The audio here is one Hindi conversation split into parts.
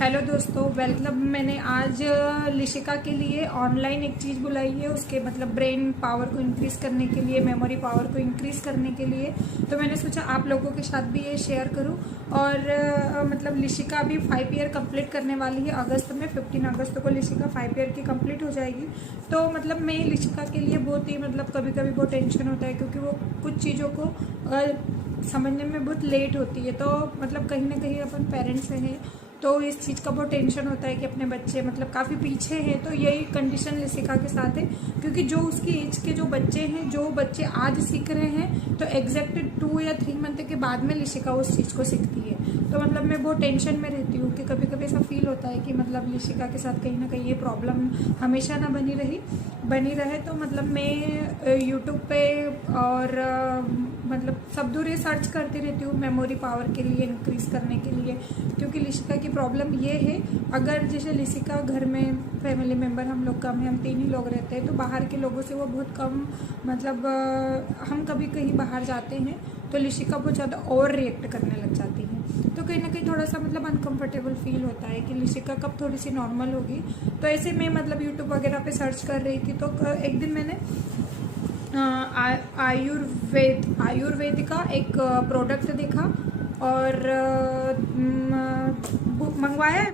हेलो दोस्तों, वेलकम। मैंने आज लिशिका के लिए ऑनलाइन एक चीज़ बुलाई है, उसके मतलब ब्रेन पावर को इंक्रीज़ करने के लिए, मेमोरी पावर को इंक्रीज़ करने के लिए। तो मैंने सोचा आप लोगों के साथ भी ये शेयर करूं। और मतलब लिशिका अभी 5 ईयर कंप्लीट करने वाली है अगस्त में। 15 अगस्त को लिशिका 5 ईयर की कंप्लीट हो जाएगी। तो मतलब मैं लिशिका के लिए बहुत ही मतलब कभी कभी बहुत टेंशन होता है, क्योंकि वो कुछ चीज़ों को समझने में बहुत लेट होती है। तो मतलब कहीं ना कहीं अपन पेरेंट्स हैं तो इस चीज़ का बहुत टेंशन होता है कि अपने बच्चे मतलब काफ़ी पीछे हैं। तो यही कंडीशन लिशिका के साथ है, क्योंकि जो उसकी एज के जो बच्चे हैं, जो बच्चे आज सीख रहे हैं, तो एग्जैक्ट 2 या 3 मंथ के बाद में लिशिका उस चीज़ को सीखती है। तो मतलब मैं बहुत टेंशन में रहती हूँ कि कभी कभी ऐसा फील होता है कि मतलब लिशिका के साथ कहीं ना कहीं ये प्रॉब्लम हमेशा ना बनी रहे। तो मतलब मैं यूट्यूब पे और मतलब सब दूर ये सर्च करती रहती हूँ मेमोरी पावर के लिए, इंक्रीज़ करने के लिए। क्योंकि लिशिका की प्रॉब्लम ये है, अगर जैसे लिशिका घर में फैमिली मेम्बर हम लोग कम हैं, हम 3 ही लोग रहते हैं, तो बाहर के लोगों से वो बहुत कम मतलब हम कभी कहीं बाहर जाते हैं तो लिशिका बहुत ज़्यादा ओवर रिएक्ट करने लग जाती है। तो कहीं ना कहीं थोड़ा सा मतलब अनकंफर्टेबल फील होता है कि लिशिका कब थोड़ी सी नॉर्मल होगी। तो ऐसे मैं मतलब यूट्यूब वगैरह पे सर्च कर रही थी, तो एक दिन मैंने आयुर्वेद का एक प्रोडक्ट देखा और मंगवाया है।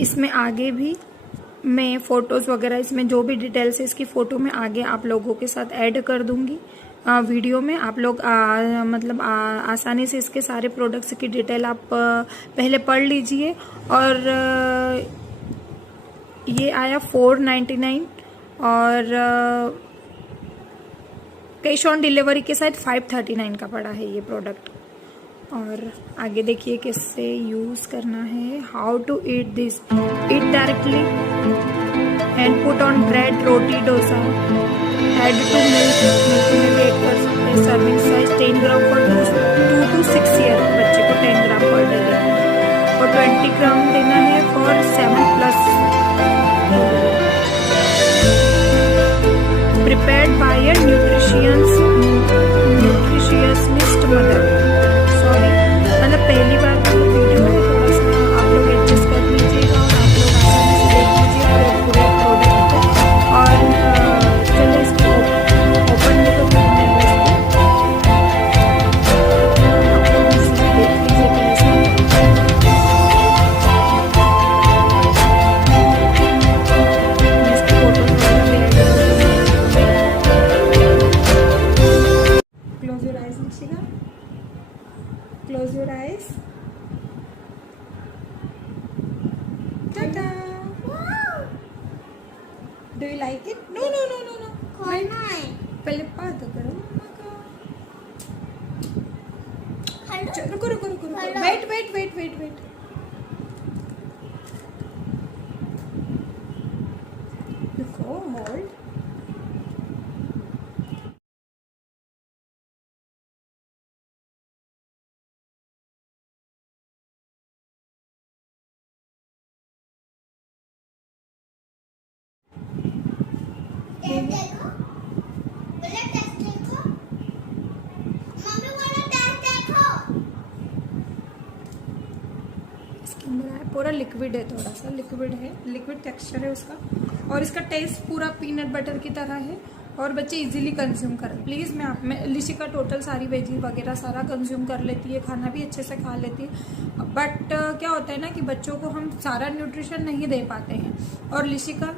इसमें आगे भी मैं फ़ोटोज़ वगैरह, इसमें जो भी डिटेल्स है इसकी फ़ोटो मैं आगे आप लोगों के साथ ऐड कर दूंगी वीडियो में। आप लोग मतलब आसानी से इसके सारे प्रोडक्ट्स की डिटेल आप पहले पढ़ लीजिए। और ये आया 499 और कैश ऑन डिलीवरी के साथ 539 का पड़ा है ये प्रोडक्ट। और आगे देखिए किससे यूज करना है। How to eat this, eat directly and put on bread, roti, dosa, add to milk में भी ऐड कर सकते हैं। Serving size 10 gram for 2 to 6 year बच्चे को 10 ग्राम पर डे देना, और 20 ग्राम देना है for 7+। Prepared by a nutritionist mother. मतलब पहली बार का वीडियो है, थोड़ा सा आप लोग एडजस्ट कर लीजिएगा और आप लोग आसानी से देख लीजिए पूरे प्रोडक्ट को। और चलिए इसको ओपन भी तो करना है इसको, आप लोग इसे देख लीजिए कैसे। इसकी फोटो वगैरह भी ऐड कर दूँगी। Close your eyes Lishika, close your eyes. Ta-da! Wow! Do you like it? No. खोलना है। पहले बात तो करो मम्मा का। रुको। Wait. रुको, hold. देखो, बोला टेस्ट देखो, मम्मी बोला टेस्ट देखो। इसके अंदर है पूरा लिक्विड है, थोड़ा सा लिक्विड है, लिक्विड टेक्सचर है उसका। और इसका टेस्ट पूरा पीनट बटर की तरह है और बच्चे इजीली कंज्यूम करें। प्लीज़ मैं लिशिका टोटल सारी वेजी वगैरह सारा कंज्यूम कर लेती है, खाना भी अच्छे से खा लेती है। बट क्या होता है ना कि बच्चों को हम सारा न्यूट्रिशन नहीं दे पाते हैं। और लिशिका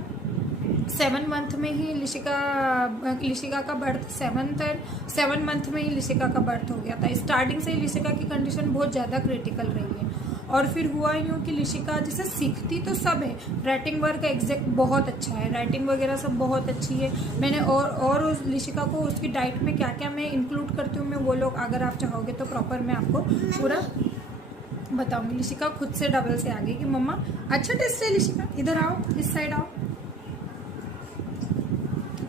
7 मंथ में ही लिशिका का बर्थ 7 मंथ में ही लिशिका का बर्थ हो गया था। स्टार्टिंग से ही लिशिका की कंडीशन बहुत ज़्यादा क्रिटिकल रही है। और फिर हुआ यूँ कि लिशिका जैसे सीखती तो सब है, राइटिंग वर्क एग्जैक्ट बहुत अच्छा है, राइटिंग वगैरह सब बहुत अच्छी है। मैंने और उस लिशिका को उसकी डाइट में क्या क्या मैं इंक्लूड करती हूँ, मैं वो लोग अगर आप चाहोगे तो प्रॉपर मैं आपको पूरा बताऊंगी। लिशिका खुद से डबल से आ गई कि मम्मा अच्छा टेस्ट है लिशिका, इधर आओ, इस साइड आओ।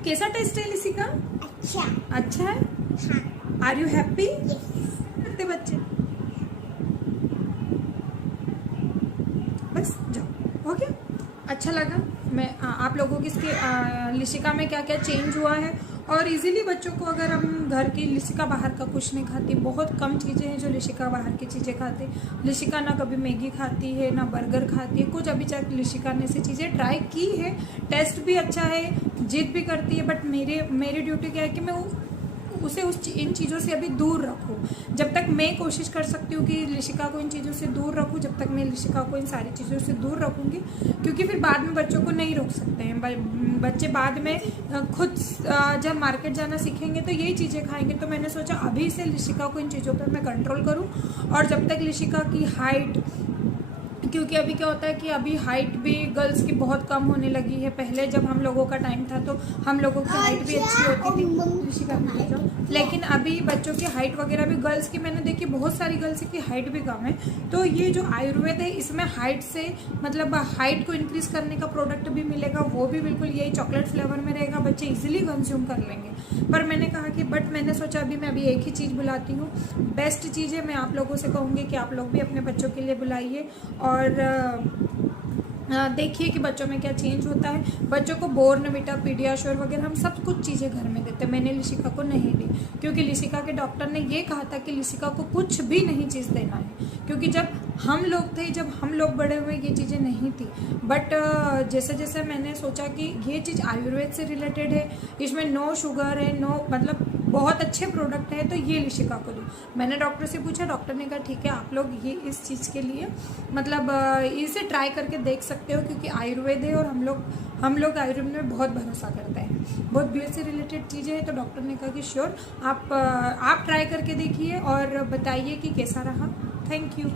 कैसा टेस्ट है लिशिका? अच्छा है। हाँ। Are you happy? Yes. करते बच्चे, बस जाओ, ओके। अच्छा लगा। मैं आप लोगों की इसके लिशिका में क्या क्या चेंज हुआ है और इजीली बच्चों को अगर हम घर की, लिशिका बाहर का कुछ नहीं खाती, बहुत कम चीज़ें हैं जो लिशिका बाहर की चीज़ें खाते। लिशिका ना कभी मैगी खाती है, ना बर्गर खाती है, कुछ अभी तक लिशिका ने ऐसी चीज़ें ट्राई की है। टेस्ट भी अच्छा है, जिद भी करती है, बट मेरी ड्यूटी क्या है कि मैं उसे इन चीज़ों से अभी दूर रखूँ। जब तक मैं कोशिश कर सकती हूँ कि लिशिका को इन चीज़ों से दूर रखूँ, जब तक मैं लिशिका को इन सारी चीज़ों से दूर रखूँगी, क्योंकि फिर बाद में बच्चों को नहीं रोक सकते हैं। बच्चे बाद में खुद जब मार्केट जाना सीखेंगे तो यही चीज़ें खाएंगे। तो मैंने सोचा अभी से लिशिका को इन चीज़ों पर मैं कंट्रोल करूँ। और जब तक लिशिका की हाइट, क्योंकि अभी क्या होता है कि अभी हाइट भी गर्ल्स की बहुत कम होने लगी है। पहले जब हम लोगों का टाइम था तो हम लोगों की हाइट भी अच्छी होती थी, लेकिन अभी बच्चों की हाइट वगैरह भी, गर्ल्स की मैंने देखी बहुत सारी गर्ल्स की हाइट भी कम है। तो ये जो आयुर्वेद है इसमें हाइट से मतलब हाइट को इंक्रीज करने का प्रोडक्ट भी मिलेगा, वो भी बिल्कुल यही चॉकलेट फ्लेवर में रहेगा, बच्चे इजीली कंज्यूम कर लेंगे। पर मैंने कहा कि मैंने सोचा मैं एक ही चीज़ बुलाती हूँ, बेस्ट चीज़ है। मैं आप लोगों से कहूँगी कि आप लोग भी अपने बच्चों के लिए बुलाइए और देखिए कि बच्चों में क्या चेंज होता है। बच्चों को बॉर्नविटा, पीडियाश्योर वगैरह हम सब कुछ चीज़ें घर में देते हैं। मैंने लिशिका को नहीं दी, क्योंकि लिशिका के डॉक्टर ने ये कहा था कि लिशिका को कुछ भी नहीं चीज़ देना है, क्योंकि जब हम लोग थे, जब हम लोग बड़े हुए ये चीज़ें नहीं थी। बट जैसे जैसे मैंने सोचा कि ये चीज़ आयुर्वेद से रिलेटेड है, इसमें नो शुगर है, नो मतलब बहुत अच्छे प्रोडक्ट है, तो ये लिशिका को दो। मैंने डॉक्टर से पूछा, डॉक्टर ने कहा ठीक है आप लोग ये इस चीज़ के लिए मतलब इसे ट्राई करके देख सकते हो, क्योंकि आयुर्वेद है और हम लोग आयुर्वेद में बहुत भरोसा करते हैं, बहुत ब्लड से रिलेटेड चीज़ें हैं। तो डॉक्टर ने कहा कि श्योर आप ट्राई करके देखिए और बताइए कि कैसा रहा। Thank you.